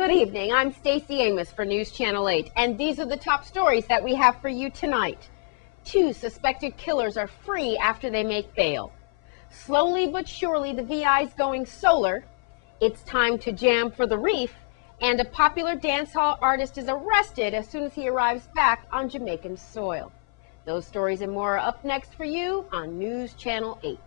Good evening. I'm Stacey Amos for News Channel 8, and these are the top stories that we have for you tonight. 2 suspected killers are free after they make bail. Slowly but surely, the VI's going solar. It's time to jam for the Reef, and a popular dancehall artist is arrested as soon as he arrives back on Jamaican soil. Those stories and more are up next for you on News Channel 8.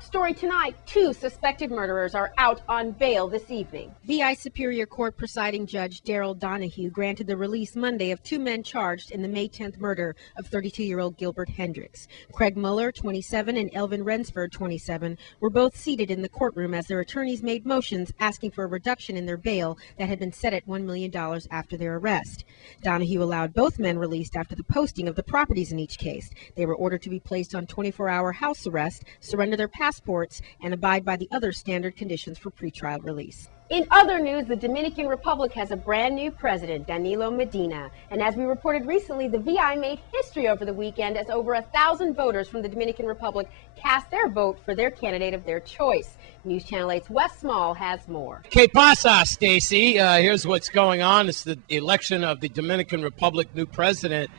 Story tonight, 2 suspected murderers are out on bail this evening. VI Superior Court presiding judge Daryl Donahue granted the release Monday of 2 men charged in the May 10th murder of 32-year-old Gilbert Hendricks. Craig Muller, 27, and Elvin Rensford, 27, were both seated in the courtroom as their attorneys made motions asking for a reduction in their bail that had been set at $1 million after their arrest. Donahue allowed both men released after the posting of the properties in each case. They were ordered to be placed on 24-hour house arrest, surrender their passports, and abide by the other standard conditions for pretrial release. In other news, the Dominican Republic has a brand new president, Danilo Medina. And as we reported recently, the VI made history over the weekend as over 1,000 voters from the Dominican Republic cast their vote for their candidate of their choice. News Channel 8's Wes Small has more. Que pasa, Stacey? Here's what's going on. It's the election of the Dominican Republic new president.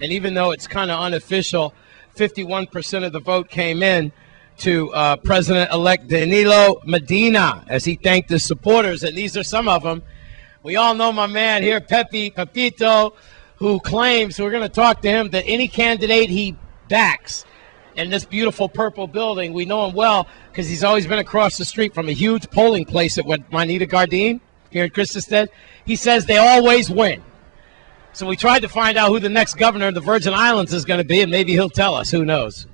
And even though it's kind of unofficial, 51% of the vote came in to President-elect Danilo Medina as he thanked his supporters, and these are some of them. We all know my man here, Pepito, who claims, we're going to talk to him, that any candidate he backs in this beautiful purple building, we know him well because he's always been across the street from a huge polling place at Juanita Gardine here in Christiansted. He says they always win. So we tried to find out who the next governor of the Virgin Islands is going to be, and maybe he'll tell us. Who knows?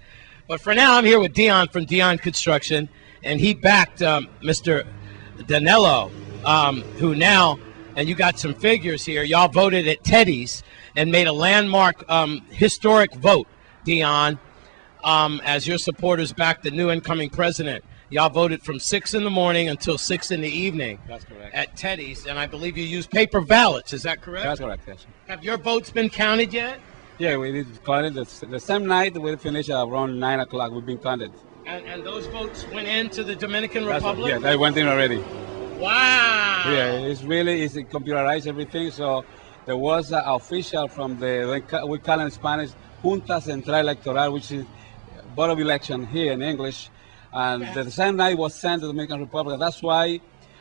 But for now, I'm here with Dion from Dion Construction, and he backed Mr. Danilo, who now, and you got some figures here, y'all voted at Teddy's and made a landmark historic vote, Dion, as your supporters backed the new incoming president. Y'all voted from 6 in the morning until 6 in the evening. That's correct. At Teddy's, and I believe you used paper ballots. Is that correct? That's correct, yes. Have your votes been counted yet? Yeah, we did count it. The same night we finished around 9 o'clock. We've been counted. And those votes went into the Dominican That's Republic? Yeah, they went in already. Wow. Yeah, it's computerized everything. So there was an official from we call in Spanish, Junta Central Electoral, which is Board of Election here in English. And the same night was sent to the Dominican Republic. That's why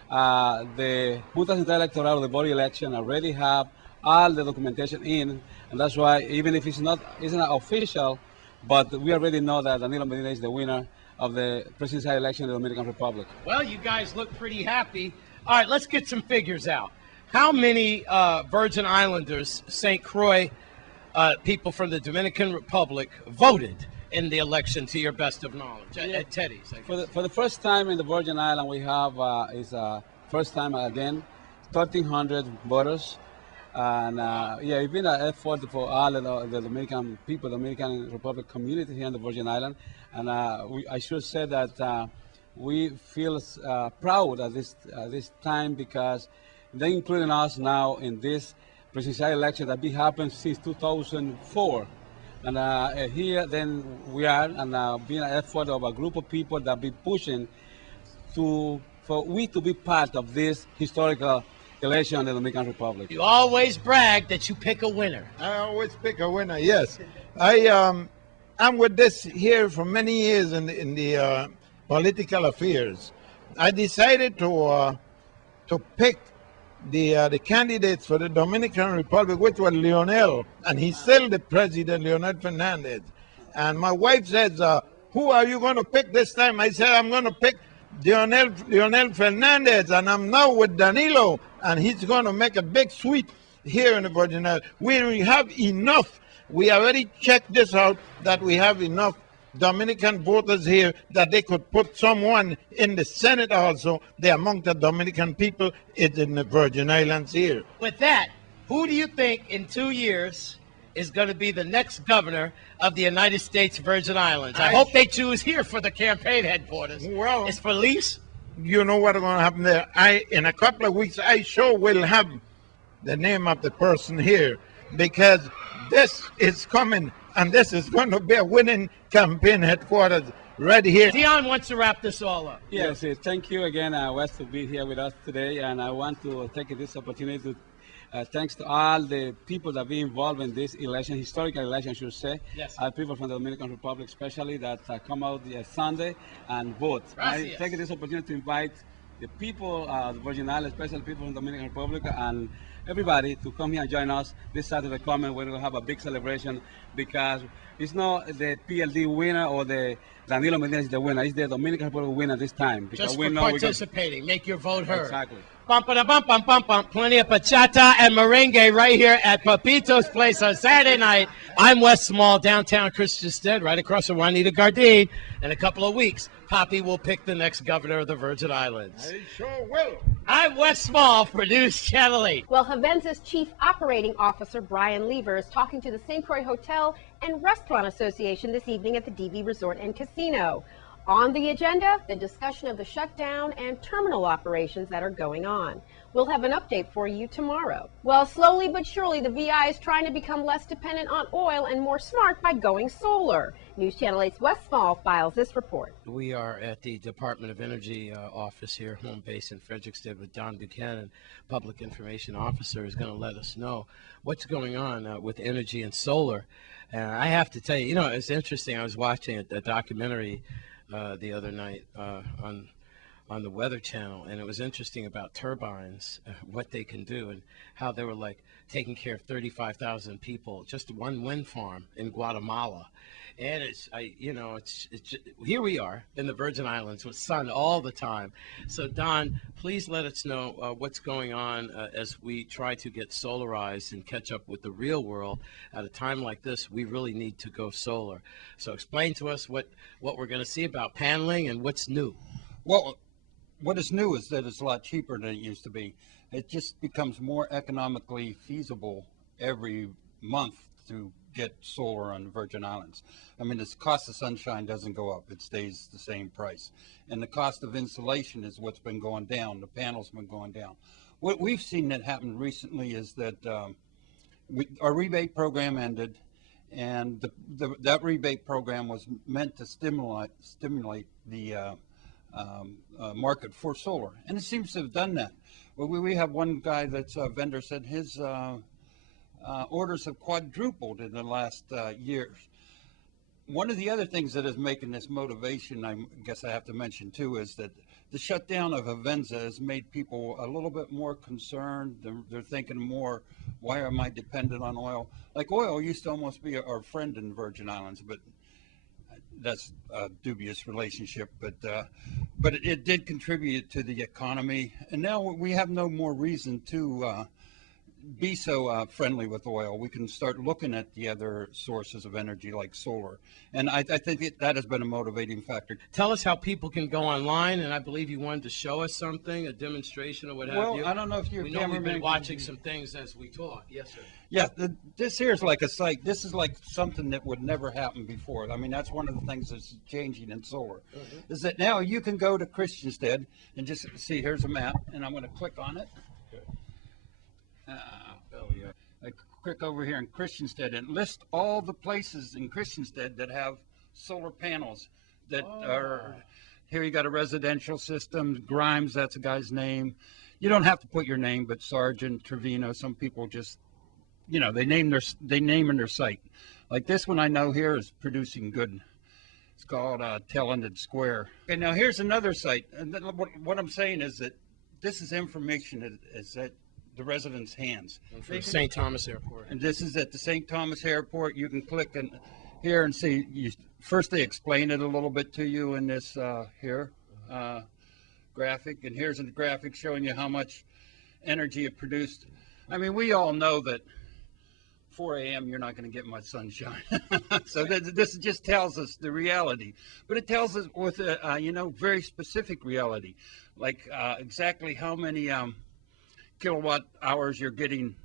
the Junta Central Electoral, the Board of Election, already have all the documentation in. And that's why, even if it's not official, but we already know that Danilo Medina is the winner of the presidential election in the Dominican Republic. Well, you guys look pretty happy. All right, let's get some figures out. How many Virgin Islanders, St. Croix people from the Dominican Republic voted in the election, to your best of knowledge, at Teddy's? For the first time in the Virgin Island, we have, first time again, 1,300 voters. And it's been an effort for all the Dominican people, the Dominican Republic community here in the Virgin Island. And I should say that we feel proud at this time because they including us now in this presidential election that been happened since 2004. And here then we are, and being an effort of a group of people that be pushing for we to be part of this historical election in the Dominican Republic. You always brag that you pick a winner. I always pick a winner, yes. I'm with this here for many years in the political affairs. I decided to pick the candidates for the Dominican Republic, which was Lionel, and he's still the president, Leonel Fernandez. And my wife says, who are you going to pick this time? I said, I'm going to pick Leonel Fernandez, and I'm now with Danilo, and he's going to make a big sweep here in the Virgin Islands. We have enough. We already checked this out, that we have enough Dominican voters here that they could put someone in the Senate also. The among the Dominican people is in the Virgin Islands here. With that, who do you think in 2 years is going to be the next governor of the United States Virgin Islands. I hope they choose here for the campaign headquarters. Well, It's Feliz. you know what's going to happen there. In a couple of weeks, I sure will have the name of the person here, because this is coming, and this is going to be a winning campaign headquarters right here. Dion wants to wrap this all up. Yes, thank you again, Wes, to be here with us today. And I want to take this opportunity to thanks to all the people that be involved in this election, historical election, I should say. Yes. People from the Dominican Republic, especially, that come out Sunday and vote. I take this opportunity to invite the people of the Virgin Islands, especially people from the Dominican Republic, and everybody to come here and join us this Saturday coming. We're going to have a big celebration, because it's not the PLD winner or the Danilo Medina is the winner. It's the Dominican Republic winner this time. Because Just we for know participating. Make your vote heard. Exactly. Bum, ba, da, bum, bum, bum, bum. Plenty of bachata and merengue right here at Papito's Place on Saturday night. I'm Wes Small, downtown Christiansted, right across from Juanita Gardine. In a couple of weeks, Poppy will pick the next governor of the Virgin Islands. I sure will. I'm Wes Small for News Channel 8. Well, Hovensa's Chief Operating Officer Brian Lever is talking to the St. Croix Hotel and Restaurant Association this evening at the DV Resort and Casino. On the agenda, the discussion of the shutdown and terminal operations that are going on. We'll have an update for you tomorrow. Well, slowly but surely, the VI is trying to become less dependent on oil and more smart by going solar. News Channel 8's Wes Small files this report. We are at the Department of Energy office here, home base in Fredericksted, with Don Buchanan, Public Information Officer, is going to let us know what's going on with energy and solar. And I have to tell you, you know, it's interesting. I was watching a documentary the other night on the Weather Channel, and it was interesting about turbines, what they can do, and how they were like taking care of 35,000 people, just one wind farm in Guatemala. And it's here we are in the Virgin Islands with sun all the time. So Don, please let us know what's going on as we try to get solarized and catch up with the real world. At a time like this, we really need to go solar. So explain to us what we're going to see about paneling and what's new. Well, what is new is that it's a lot cheaper than it used to be. It just becomes more economically feasible every month to get solar on the Virgin Islands. I mean, the cost of sunshine doesn't go up. It stays the same price. And the cost of insulation is what's been going down. The panels have been going down. What we've seen that happen recently is that our rebate program ended, and that rebate program was meant to stimulate the market for solar. And it seems to have done that. Well, we have one guy that's a vendor said his orders have quadrupled in the last years. One of the other things that is making this motivation, I guess I have to mention too, is that the shutdown of Hovensa has made people a little bit more concerned. They're thinking more, why am I dependent on oil? Like, oil used to almost be our friend in the Virgin Islands, but that's a dubious relationship. But it did contribute to the economy, and now we have no more reason to be so friendly with oil. We can start looking at the other sources of energy like solar, and I think that has been a motivating factor. Tell us how people can go online, and I believe you wanted to show us something, a demonstration or what have you. Well, I don't know if you're. We know we've been watching some things as we talk. Yes, sir. Yeah, this here is like a site. This is like something that would never happen before. I mean, that's one of the things that's changing in solar, is that now you can go to Christiansted and just see, here's a map, and I'm going to click on it. I click over here in Christiansted and list all the places in Christiansted that have solar panels that are, here you got a residential system, Grimes, that's a guy's name. You don't have to put your name, but Sargent, Trevino, some people just, you know, they name in their site. Like this one I know here is producing good. It's called Talented Square. Okay, now here's another site. And what I'm saying is that this is information that is at the residents' hands. From St. Thomas Airport. And this is at the St. Thomas Airport. You can click in here and see. First, they explain it a little bit to you in this graphic. And here's a graphic showing you how much energy it produced. I mean, we all know that 4 a.m. you're not going to get much sunshine. So this just tells us the reality. But it tells us with a very specific reality, like exactly how many kilowatt hours you're getting,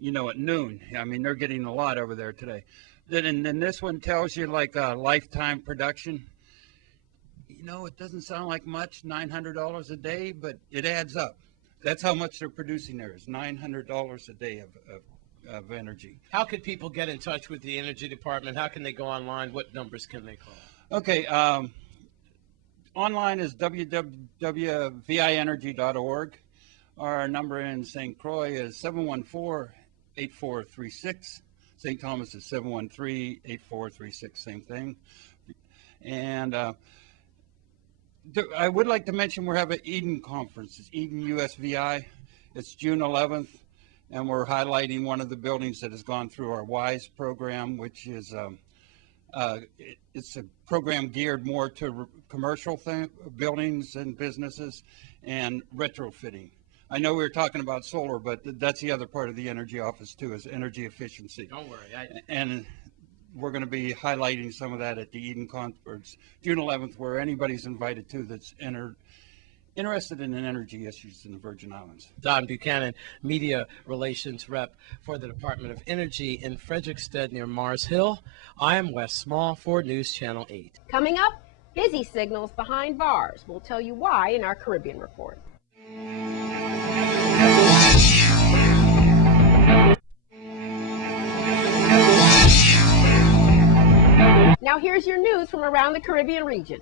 you know, at noon. I mean, they're getting a lot over there today. Then this one tells you like a lifetime production. You know, it doesn't sound like much, $900 a day, but it adds up. That's how much they're producing there, is $900 a day of energy. How could people get in touch with the Energy Department? How can they go online? What numbers can they call? Okay, online is www.vienergy.org. Our number in St. Croix is 714-8436. St. Thomas is 713-8436, same thing. And I would like to mention we're having Eden Conference. It's Eden USVI. It's June 11th, and we're highlighting one of the buildings that has gone through our WISE program, which is it's a program geared more to commercial buildings and businesses and retrofitting. I know we were talking about solar, but that's the other part of the energy office too, is energy efficiency. Don't worry. And we're going to be highlighting some of that at the Eden Conference, June 11th, where anybody's invited to that's interested in energy issues in the Virgin Islands. Don Buchanan, Media Relations Rep for the Department of Energy in Frederickstead near Mars Hill. I am Wes Small for News Channel 8. Coming up, busy signals behind bars. We'll tell you why in our Caribbean report. Now here's your news from around the Caribbean region.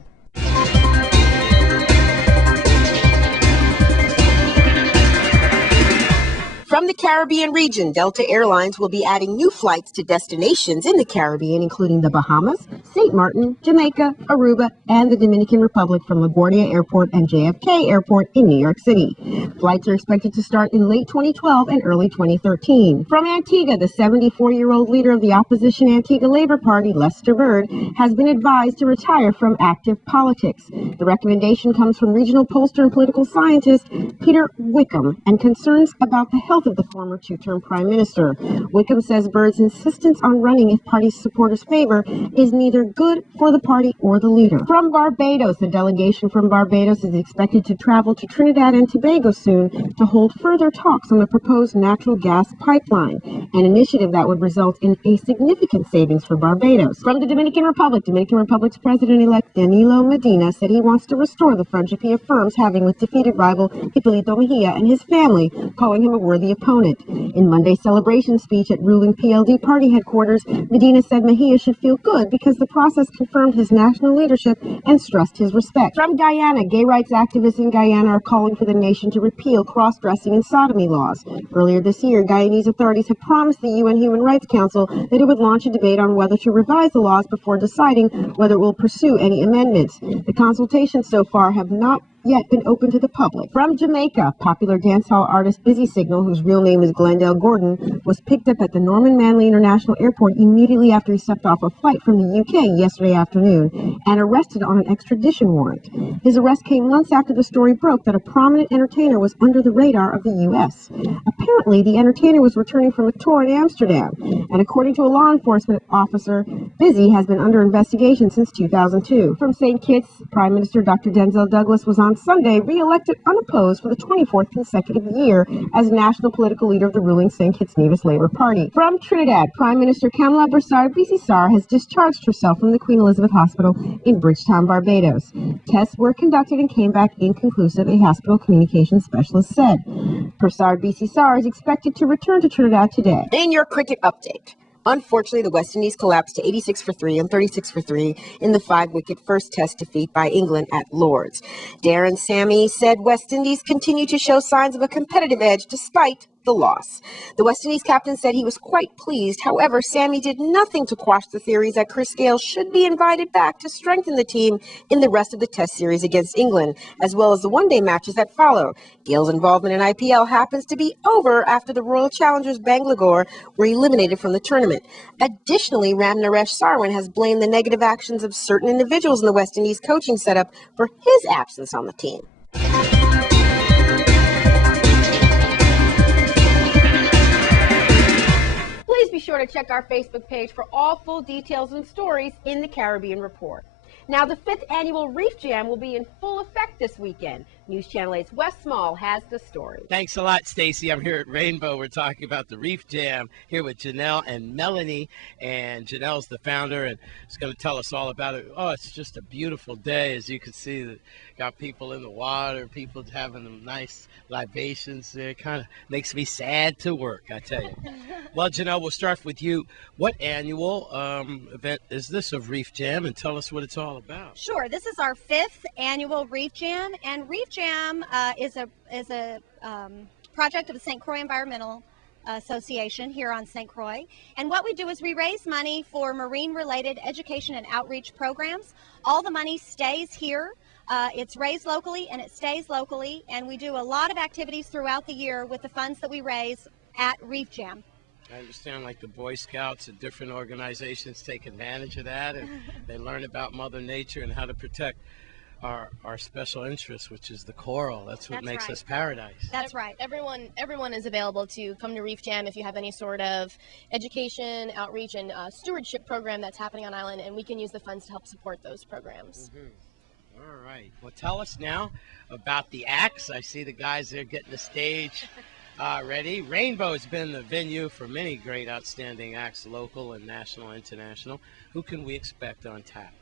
From the Caribbean region, Delta Airlines will be adding new flights to destinations in the Caribbean, including the Bahamas, St. Martin, Jamaica, Aruba, and the Dominican Republic from LaGuardia Airport and JFK Airport in New York City. Flights are expected to start in late 2012 and early 2013. From Antigua, the 74-year-old leader of the opposition Antigua Labor Party, Lester Bird, has been advised to retire from active politics. The recommendation comes from regional pollster and political scientist Peter Wickham and concerns about the health of the former two-term prime minister. Wickham says Bird's insistence on running if party supporters favor is neither good for the party or the leader. From Barbados, a delegation from Barbados is expected to travel to Trinidad and Tobago soon to hold further talks on the proposed natural gas pipeline, an initiative that would result in a significant savings for Barbados. From the Dominican Republic's president-elect Danilo Medina said he wants to restore the friendship he affirms having with defeated rival Hipólito Mejia and his family, calling him a worthy opponent. In Monday's celebration speech at ruling PLD party headquarters, Medina said Mejia should feel good because the process confirmed his national leadership and stressed his respect. From Guyana, gay rights activists in Guyana are calling for the nation to repeal cross-dressing and sodomy laws. Earlier this year, Guyanese authorities had promised the UN Human Rights Council that it would launch a debate on whether to revise the laws before deciding whether it will pursue any amendments. The consultations so far have not yet been open to the public. From Jamaica, popular dancehall artist Busy Signal, whose real name is Glendale Gordon, was picked up at the Norman Manley International Airport immediately after he stepped off a flight from the UK yesterday afternoon and arrested on an extradition warrant. His arrest came months after the story broke that a prominent entertainer was under the radar of the U.S. Apparently, the entertainer was returning from a tour in Amsterdam, and according to a law enforcement officer, Busy has been under investigation since 2002. From St. Kitts, Prime Minister Dr. Denzel Douglas was on Sunday re-elected unopposed for the 24th consecutive year as national political leader of the ruling St. Kitts Nevis Labour Party. From Trinidad, Prime Minister Kamala Broussard-Bissessar has discharged herself from the Queen Elizabeth Hospital in Bridgetown, Barbados. Tests were conducted and came back inconclusive, a hospital communications specialist said. Broussard-Bissessar is expected to return to Trinidad today. In your cricket update. Unfortunately, the West Indies collapsed to 86 for 3 and 36 for 3 in the 5-wicket first test defeat by England at Lord's. Darren Sammy said West Indies continue to show signs of a competitive edge despite the loss. The West Indies captain said he was quite pleased. However, Sammy did nothing to quash the theories that Chris Gayle should be invited back to strengthen the team in the rest of the test series against England, as well as the one-day matches that follow. Gayle's involvement in IPL happens to be over after the Royal Challengers Bangalore were eliminated from the tournament. Additionally, Ram Naresh Sarwan has blamed the negative actions of certain individuals in the West Indies coaching setup for his absence on the team. Please be sure to check our Facebook page for all full details and stories in the Caribbean Report. Now, the 5th annual Reef Jam will be in full effect this weekend. News Channel 8's Wes Small has the story. Thanks a lot, Stacy. I'm here at Rainbow. We're talking about the Reef Jam here with Janelle and Melanie. And Janelle's the founder and is going to tell us all about it. Oh, it's just a beautiful day. As you can see, that got people in the water, people having them nice libations there. Kind of makes me sad to work, I tell you. Well, Janelle, we'll start with you. What annual event is this of Reef Jam? And tell us what it's all about. Sure. This is our 5th annual Reef Jam, and Reef Jam is a project of the St. Croix Environmental Association here on St. Croix. And what we do is we raise money for marine-related education and outreach programs. All the money stays here. It's raised locally and it stays locally, and we do a lot of activities throughout the year with the funds that we raise at Reef Jam. I understand like the Boy Scouts and different organizations take advantage of that, and they learn about Mother Nature and how to protect our special interest, which is the coral. That's what makes us paradise. That's right. Everyone is available to come to Reef Jam if you have any sort of education, outreach, and stewardship program that's happening on island, and we can use the funds to help support those programs. All right. Well, tell us now about the acts. I see the guys there getting the stage ready. Rainbow has been the venue for many great, outstanding acts, local and national, international. Who can we expect on tap?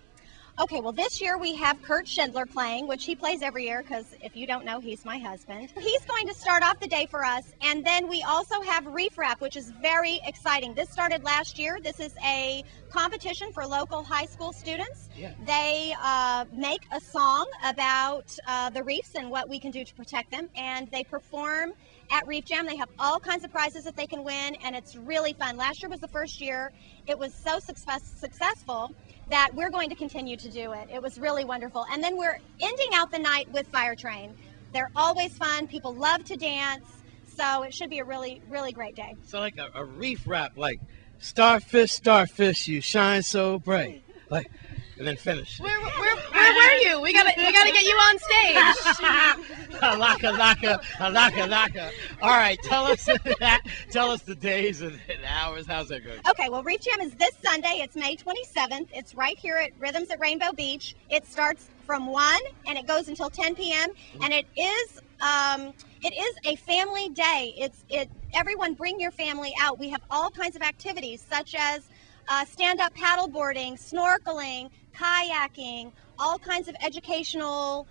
Okay, well, this year we have Kurt Schindler playing, which he plays every year because if you don't know, he's my husband. He's going to start off the day for us, and then we also have Reef Rap, which is very exciting. This started last year. This is a competition for local high school students. Yeah. They make a song about the reefs and what we can do to protect them, and they perform at Reef Jam. They have all kinds of prizes that they can win, and it's really fun. Last year was the first year. It was so successful that we're going to continue to do it. It was really wonderful. And then we're ending out the night with Fire Train. They're always fun. People love to dance. So it should be a really, really great day. So like a reef rap, like starfish, starfish, you shine so bright. Like, and then finish. Where were you? We gotta get you on stage. Alaka. All right, tell us the days and hours. How's that going? Okay, well, Reef Jam is this Sunday. It's May 27th. It's right here at Rhythms at Rainbow Beach. It starts from 1 and it goes until 10 p.m. And it is a family day. Everyone bring your family out. We have all kinds of activities such as stand-up paddleboarding, snorkeling, kayaking, all kinds of educational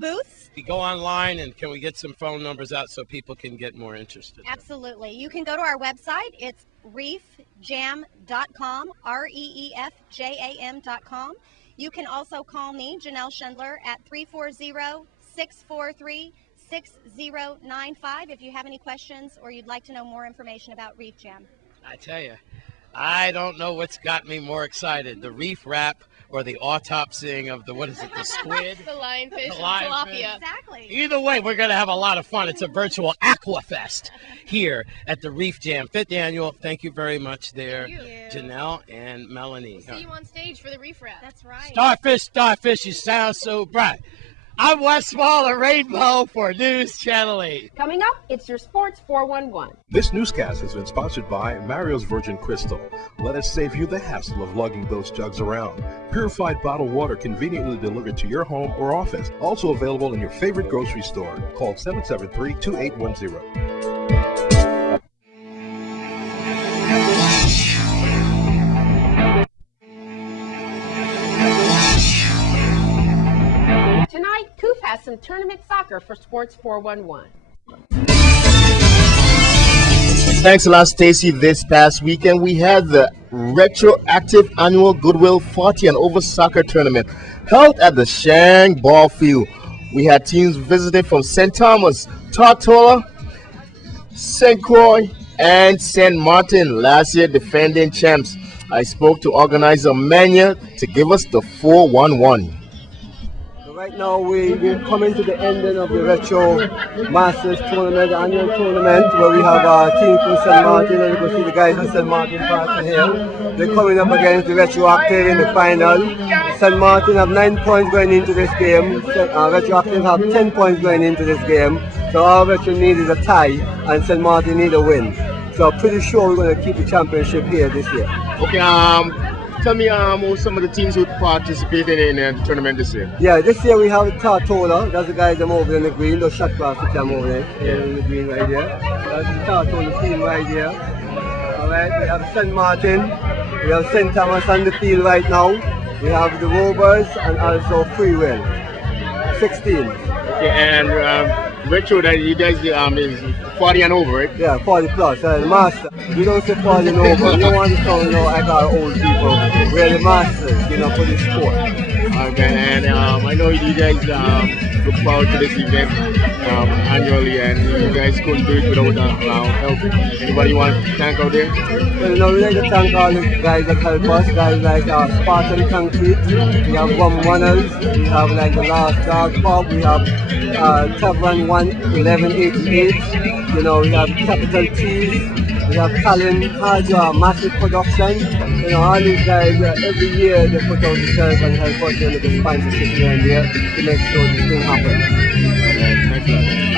booths. We go online, and can we get some phone numbers out so people can get more interested? Absolutely. You can go to our website. It's reefjam.com, reefjam.com. You can also call me, Janelle Schindler, at 340-643-6095 if you have any questions or you'd like to know more information about Reef Jam. I tell you, I don't know what's got me more excited, the reef rap or the autopsying of the squid? The lionfish, The and lionfish. tilapia. Exactly. Either way, we're going to have a lot of fun. It's a virtual aquafest here at the Reef Jam, 5th annual. Thank you very much there, Thank you. Janelle and Melanie. See you on stage for the Reef Rap. That's right. Starfish, starfish, you sound so bright. I'm Wes Small at Rainbow for News Channel 8. Coming up, it's your Sports 411. This newscast has been sponsored by Mario's Virgin Crystal. Let us save you the hassle of lugging those jugs around. Purified bottled water conveniently delivered to your home or office. Also available in your favorite grocery store. Call 773-2810. Tonight, Coof has some tournament soccer for Sports 411. Thanks a lot, Stacy. This past weekend, we had the retroactive annual Goodwill 40 and over soccer tournament held at the Shang Ball Field. We had teams visiting from St. Thomas, Tortola, St. Croix, and St. Martin, last year defending champs. I spoke to organizer Mania to give us the 411. Right now we're coming to the ending of the Retro Masters Tournament, the annual tournament, where we have our team from St. Martin, and you can see the guys from St. Martin part here. They're coming up against the Retroactive in the final. St. Martin have 9 points going into this game. Retroactive have 10 points going into this game. So all Retro need is a tie, and St. Martin need a win. So I'm pretty sure we're going to keep the championship here this year. Okay, tell me who some of the teams who participated in the tournament this year. Yeah, this year we have Tartola. That's the guys them over in the green. Those shot class which I'm over there in the green right there. That's the Tartola team right there. All right, we have St. Martin. We have St. Thomas on the field right now. We have the Rovers and also Free Will. 16. Okay, and Retro, that you guys is 40 and over, right? Yeah, 40 plus. The master. We don't say 40 and over. We don't want to sound like our old people. We're the masters, for this sport. Okay, and I know you guys look forward to this event annually, and you guys couldn't do it without help. Anybody you want to thank out there? Well, we like to thank all the guys that help us, guys like Spartan Concrete, we have Rum Runners, we have like the Last Dog Pub, we have Tavern 1188, we have Capital Cheese, we have Colin Haja, Massive Production, all these guys, every year they put out themselves and help us with the sponsorship here and there to make sure this thing happens.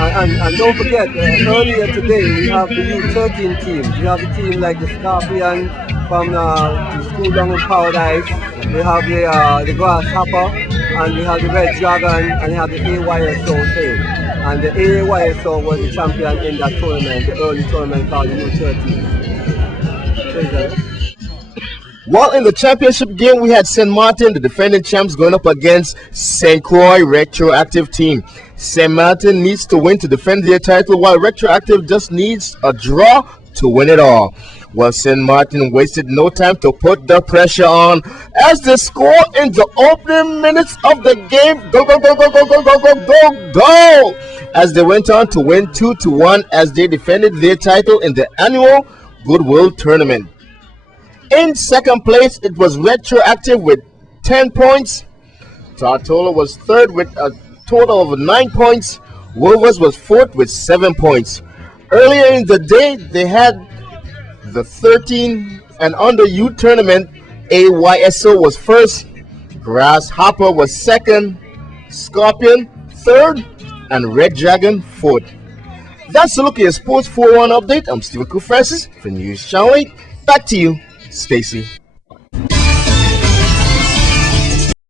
And don't forget, earlier today we have the U13 teams. We have the team like the Scorpion from the school down in Paradise. We have the Grasshopper, and we have the Red Dragon, and we have the AYSO team. And the AYSO was the champion in that tournament, the early tournament called the U13. Well, in the championship game, we had St. Martin, the defending champs, going up against St. Croix Retroactive team. St. Martin needs to win to defend their title, while Retroactive just needs a draw to win it all. Well, St. Martin wasted no time to put the pressure on as they score in the opening minutes of the game. Go, go, go, go, go, go, go, go, go, go! As they went on to win 2-1 as they defended their title in the annual Goodwill Tournament. In second place, it was Retroactive with 10 points. Tartola was third with a total of 9 points. Rovers was fourth with 7 points. Earlier in the day, they had the 13 and under U tournament. AYSO was first, Grasshopper was second, Scorpion third, and Red Dragon fourth. That's a look at your Sports 4-1 update. I'm Stephen Francis for News Channel 8. Back to you, Stacy.